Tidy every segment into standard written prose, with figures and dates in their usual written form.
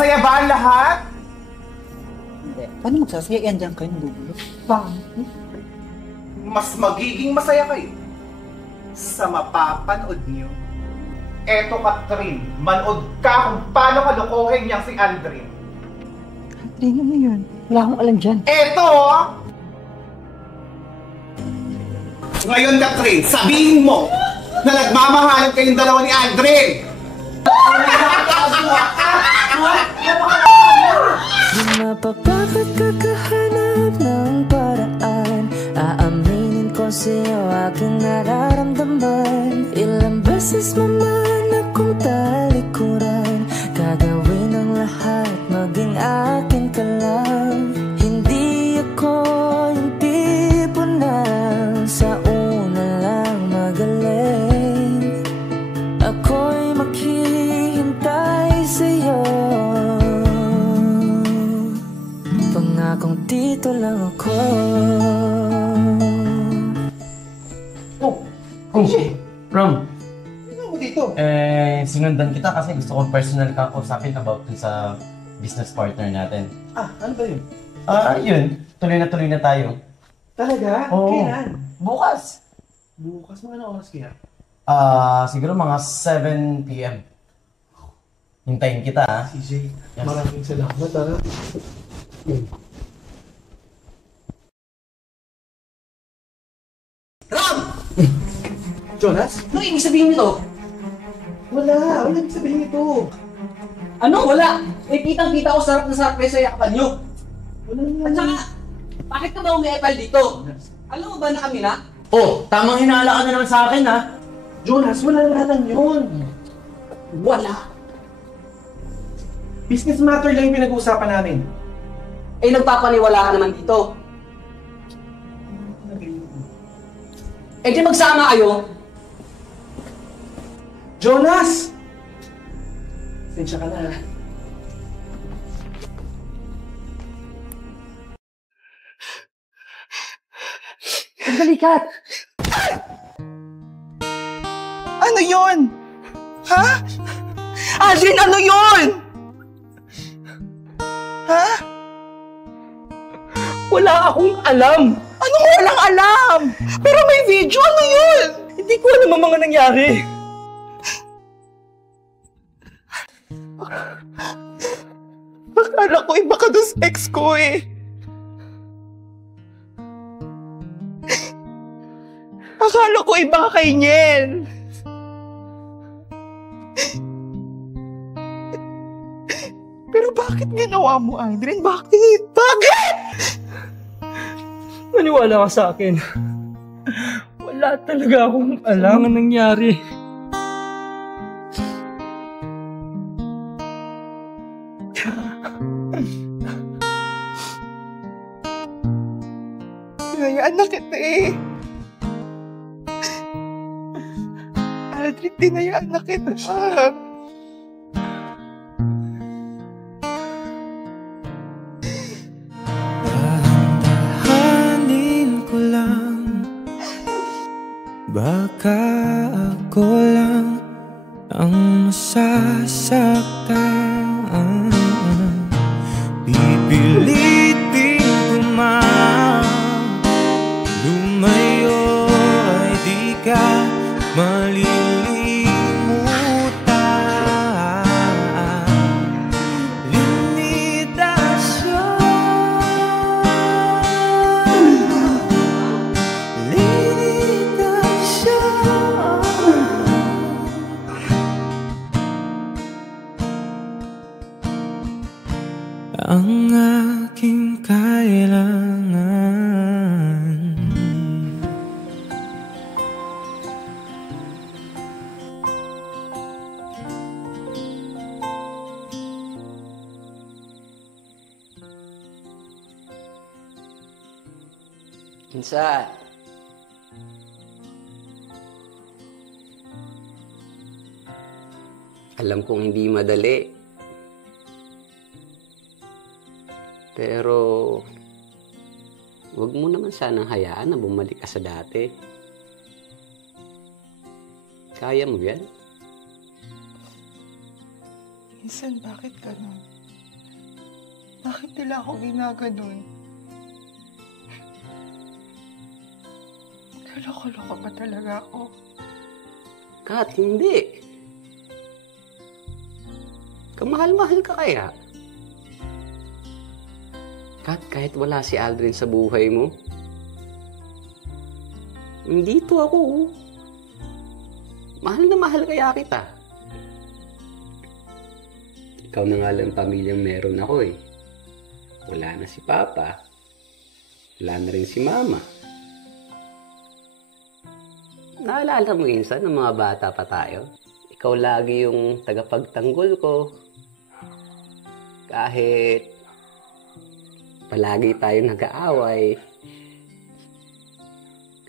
Masaya ba ang lahat? Hindi. Paano magsasaya? Yan dyan kayo ng dulo. Paano? Mas magiging masaya kayo sa mapapanood niyo. Eto, Catherine, manood ka kung paano kalukuhin niyang si Aldrin. Aldrin, ano yun? Wala akong alam dyan. Eto! Ngayon, Catherine, sabihin mo na nagmamahalan kayong dalawa ni Aldrin! Di mapapagod kakahanap ng paraan. Aaminin ko sa'yo aking nararamdaman. Ilang beses naman akong talikuran. Gagawin ang lahat, maging akin ka lang. Hindi ako yung tipo na sa una lang magaling. Ako'y maghihintay sa'yo. Pangakong dito lang ako. Oh, Ram. Ano mo dito? Sinundan kita kasi gusto kong personal ka kausapin about dun sa business partner natin. Ano ba yun? Yun. Tuloy na tayo. Talaga? Oo. Kailan? Bukas. Bukas, mga na oras kaya? Siguro mga 7 p.m. Hintayin kita, ha? CJ, Yes. maraming salamat, ha? Ram! Jonas? Ano ibig sabihin nito? Wala ibig sabihin ito. Ano? Wala! Eh, kitang-kita ko sarap na sarap kayo sa yakapan nyo. Wala At saka, bakit ka ba umiepal dito? Alam mo ba na kami na? Oh, tamang hinala ka na naman sa akin, ha? Jonas, wala nga lang yun. Wala! Business matter lang yung pinag-uusapan namin. Eh, nagpapaniwala ka naman dito. Eh, di magsama kayo. Jonas! Sensya ka na. Balikat! Ano yun? Ha? Aldrin, ano yun? Ha? Wala akong alam. Anong walang alam? Pero may video, ano yun? Hindi ko alam ang mga nangyari. Akala ko iba ka doon sa ex ko eh. Akala ko iba ka kay Niel. Pero bakit ginawa mo, Aldrin? Bakit? Bakit? Maniwala ka sa akin. Wala talaga akong alam ang nangyari. Hinayaan na kita eh. Aldrin, dinayaan na kita. Dahan-dahanin ko lang. Baka ako lang ang masasaktan. Pipilitin ko man lumayo ay di ka malilimutan. Ang aking kailangan. Insan. Alam kong hindi madali. Pero, wag mo naman sanang hayaan na bumalik ka sa dati. Kaya mo yan? Minsan, bakit ganun? Bakit nila ako ginaganon? Loko-loko ba talaga ako? Kat, hindi. Kamahal-mahal ka kaya? Kat, kahit wala si Aldrin sa buhay mo, dito ako. Mahal na mahal kaya kita. Ikaw na nga lang pamilyang meron ako eh. Wala na si Papa. Wala na rin si Mama. Naalala mo insan ng mga bata pa tayo? Ikaw lagi yung tagapagtanggol ko. Kahit palagi tayong nag-aaway.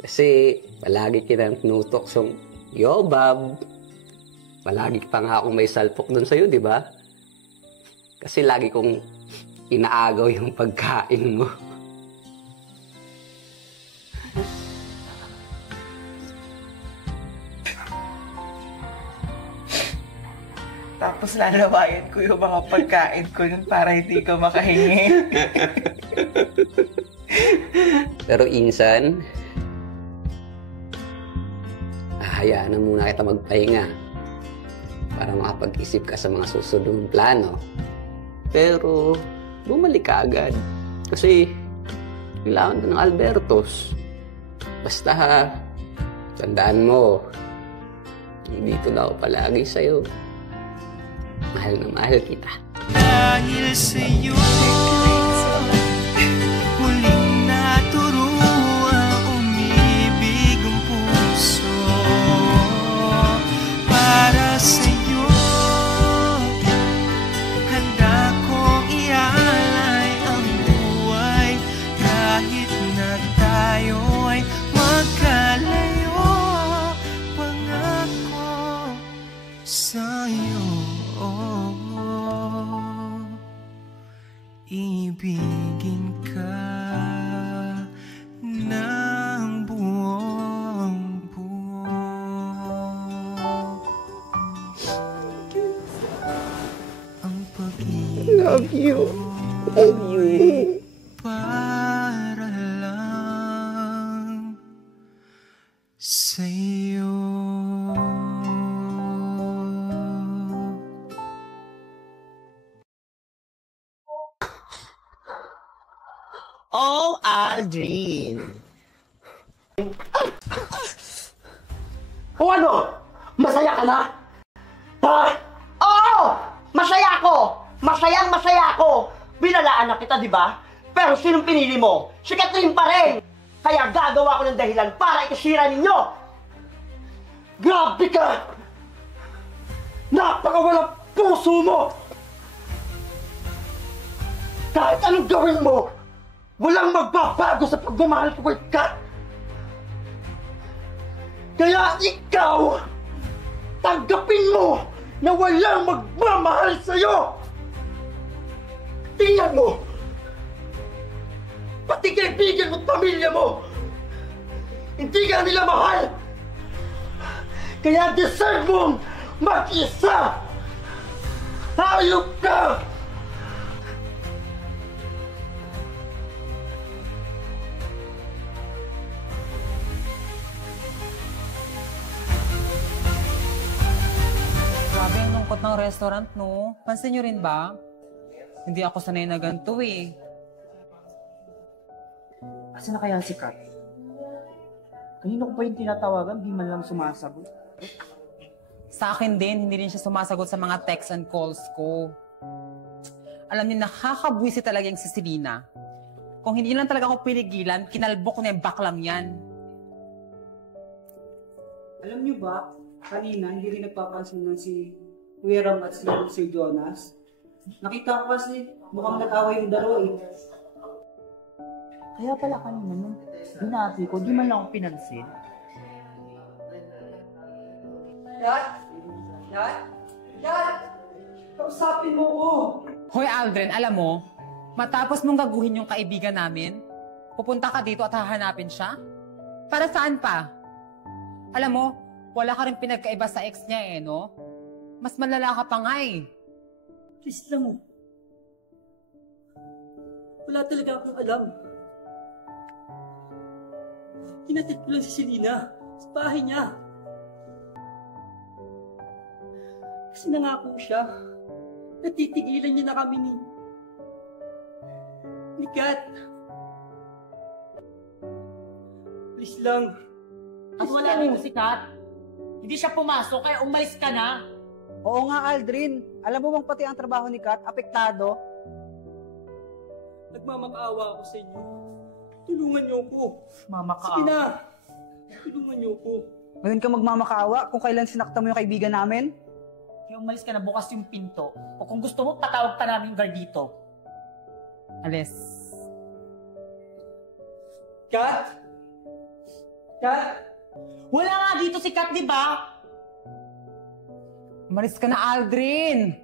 Kasi palagi kitang tinutoksong, yo, Bob. Palagi pa nga akong may salpok dun sa'yo, di ba? Kasi lagi kong inaagaw yung pagkain mo. Tapos lalawayan ko yung mga pagkain ko nun para hindi ka makahingi. Pero insan, hayaan na muna kita magpahinga para makapag-isip ka sa mga susunod mong plano. Pero bumalik ka agad kasi kailangan ka ng Albertos. Basta ha, tandaan mo, dito na ako palagi sa'yo. Mahal na mahal kita. Dahil sa'yo muling naturuan umibig ang puso. Para sa'yo handa kong ialay ang buhay. Kahit na tayo'y magkalayo, pangako sa'yo. Ibigin ka ng buong buo. Ang pag-ibig Love you. Love you. para lang sa'yo. Oh, Aldrin. O ano? Masaya ka na? Ha? Oo! Masaya ako! Masaya ako! Binalaan na kita, di ba? Pero sinong pinili mo? Si Catherine pa rin! Kaya gagawa ko ng dahilan para ikasira ninyo! Grabe ka! Napakawalang puso mo! Kahit anong gawin mo, walang magbabago sa pagmamahal ko kay Kat! Kaya ikaw, tanggapin mo na walang magmamahal sa'yo! Tingnan mo! Pati kaibigan mo at pamilya mo! Hindi ka nila mahal! Kaya deserve mong mag-isa! Hayop ka! Grabe ang lungkot ng restaurant, no? Pansin nyo rin ba? Hindi ako sanay na ganito eh. Asa na kaya si Kat? Kanino ko pa yung tinatawagan, di man lang sumasagot. Sa akin din, hindi rin siya sumasagot sa mga texts and calls ko. Alam niyo, nakakabwisi talaga yung si Selena. Kung hindi lang talaga ako pinigilan, kinalbok ko na yung baklang yan. Alam niyo ba, kanina hindi rin nagpapansin ng si Kuya Ram at si Jonas. Nakita ko kasi mukhang nag-away yung dalawa eh. Kaya pala kanina nung binati ko, di man lang ako pinansin. Dad! Kausapin mo ko! Hoy Aldrin, alam mo, matapos mong gaguhin yung kaibigan namin, pupunta ka dito at hahanapin siya? Para saan pa? Alam mo, wala ka rin pinagkaiba sa ex niya eh, no? Mas malala ka pa nga eh. Please lang mo. Wala talaga akong alam. Hinatid ko lang si Selena sa bahay niya. Kasi nangako siya na titigilan niya na kami ni Kat. Please lang. At wala dito si Kat. Hindi siya pumasok, kaya umalis ka na. Oo nga, Aldrin. Alam mo bang pati ang trabaho ni Kat, apektado? Nagmamakaawa ako sa inyo. Tulungan niyo ako. Mamakaawa? Sige na. Tulungan niyo ako. Ngayon ka magmamakaawa kung kailan sinaktan mo yung kaibigan namin? Kaya umalis ka na, bukas yung pinto. O kung gusto mo, patawag pa namin yung guard dito. Alis. Kat? Kat? Wala nga dito si Kat, di ba? Umalis ka na, Aldrin!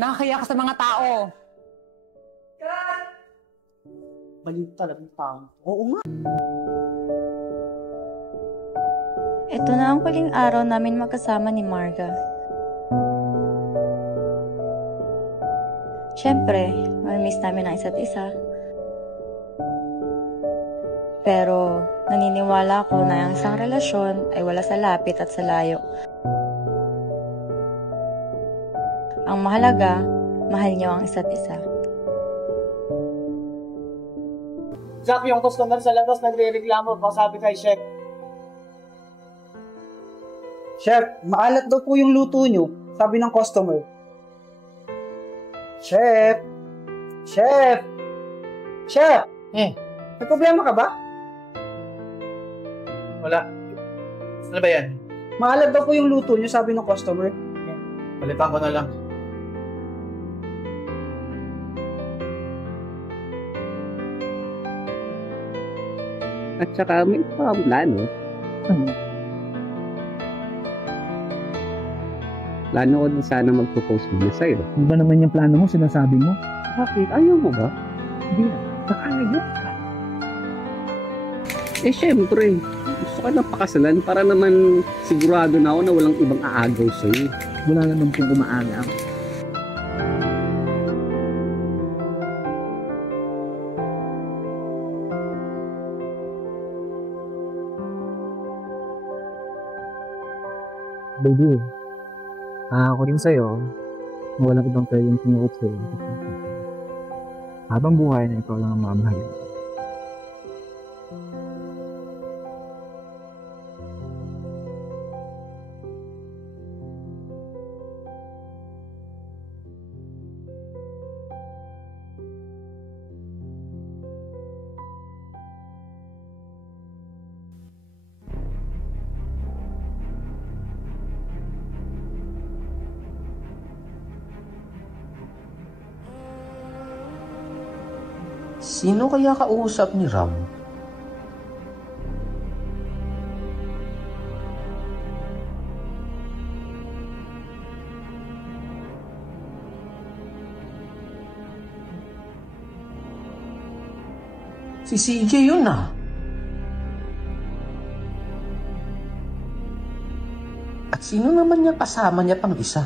Nakakaya ka sa mga tao. Baliw talaga ng tao. Oo nga. Ito na ang huling araw namin magkasama ni Marga. Siyempre, mamimiss namin ang isa't isa. Pero naniniwala ako na ang isang relasyon ay wala sa lapit at sa layo. Ang mahalaga, mahal niyo ang isa't isa. Jack, yung customer sa labas nagre-reklamo, pasabi kay Chef. Chef, maalat daw po yung luto nyo, sabi ng customer. Chef! Chef! Chef! May problema ka ba? Wala. Ano ba yan? Maalat daw po yung luto nyo, sabi ng customer. Palitan ko na lang. At saka may pa ang plano. Plano ko din sana mag-propose muna sa'yo. Ano ba naman yung plano mo, sinasabi mo? Bakit? Ayaw mo ba? Hindi na. Nakayot ka. Eh syempre, gusto ka ng pakasalan para naman sigurado na ako na walang ibang aagaw sa'yo. Wala naman pong umaagaw. Baby, ako rin sa'yo, walang ibang pwedeng tumukot sa'yo. Habang buhay na ikaw lang ang mamahal. Sino kaya kausap ni Ram? Si CJ yun ah. At sino naman niya kasama niya pang isa?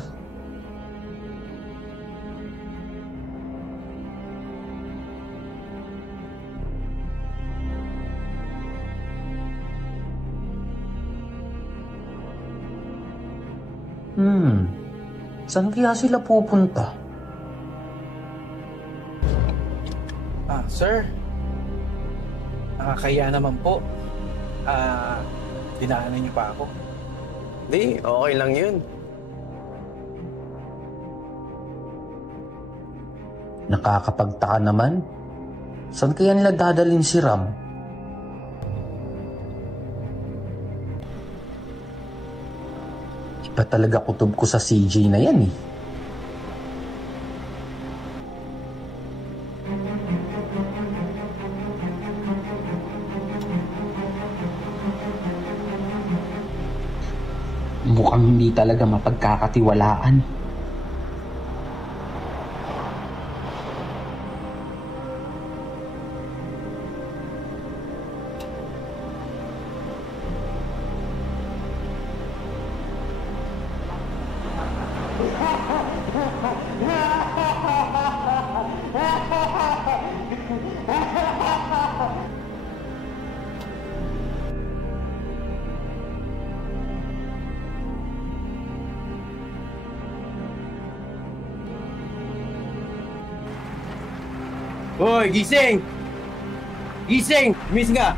Saan kaya sila pupunta? Sir. Nakakahiya naman po. Dinaanan niyo pa ako. Di, okay lang yun. Nakakapagtaka naman. Saan kaya nila dadalhin si Ram? Iba talaga kutob ko sa CJ na yan eh. Mukhang hindi talaga mapagkakatiwalaan. Hoy, gising! Gising! Miss nga!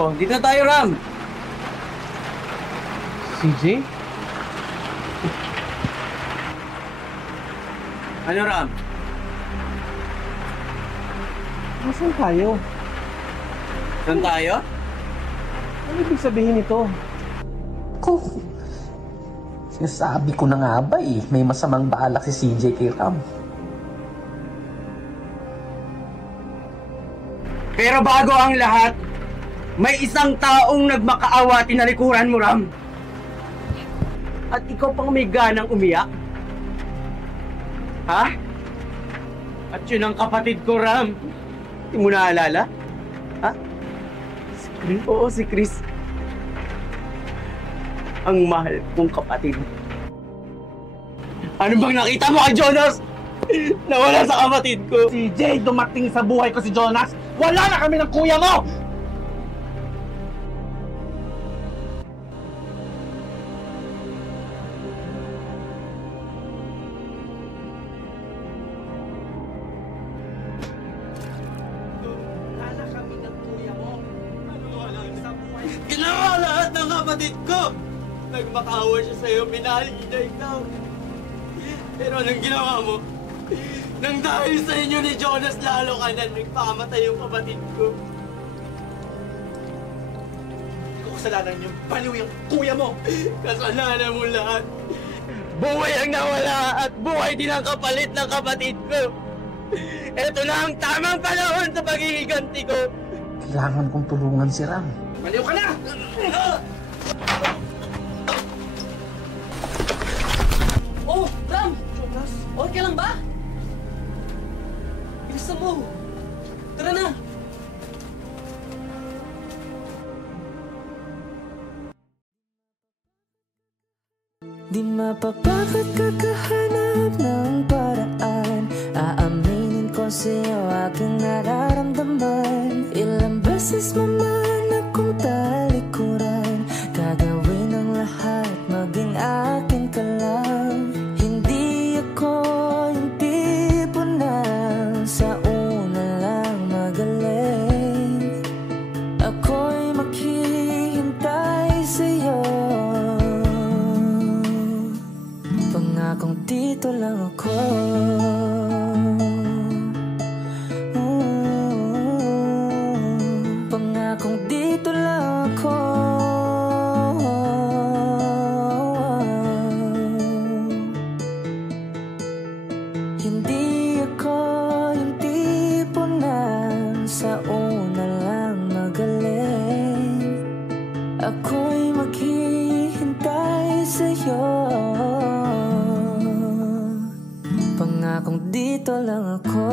Oh, dito na tayo, Ram! CJ? Ano, Ram? Nasaan tayo? Saan tayo? Ano ibig sabihin nito? Ko. Sinasabi ko na nga ba eh, may masamang balak si CJ kay Ram. Pero bago ang lahat, may isang taong nagmakaawa tinalikuran mo, Ram. At ikaw pang may ganang umiyak? Ha? At yun ang kapatid ko, Ram. Hindi mo naalala? Ha? Si Chris? Oo, si Chris. Ang mahal kong kapatid. Ano bang nakita mo kay Jonas? Nawala sa kapatid ko. CJ, dumating sa buhay ko si Jonas. Wala na kami ng kuya mo! Ginawa lahat ng kapatid ko! Nagmakaawa siya sa'yo, minahal niya ikaw. Pero anong ginawa mo? Nang dahil sa inyo ni Jonas, lalo ka na nagpamatay yung kapatid ko. Hindi ko kasalanan yung baliw yung kuya mo. Kasalanan mo lahat. Buhay ang nawala at buhay din ang kapalit ng kapatid ko. Ito na ang tamang panahon sa paghihiganti ko. Kailangan kong tulungan si Ram. Baliw ka na! Oh, Ram! Jonas? Okay lang ba? Bilisan mo! Tara na! Di mapapagod kakahanap ng paraan. Aaminin ko sa'yo aking nararamdaman. Ilang beses man akong talikuran. Gagawin ang lahat, maging akin ka lang. Hindi ako yung tipo na sa una lang magaling. Ako'y maghihintay sa'yo. Pangakong dito lang ako. Pangakong dito lang ako. Hindi ako yung tipo na sa una lang magaling. Ako'y maghihintay sa'yo. Pangakong dito lang ako.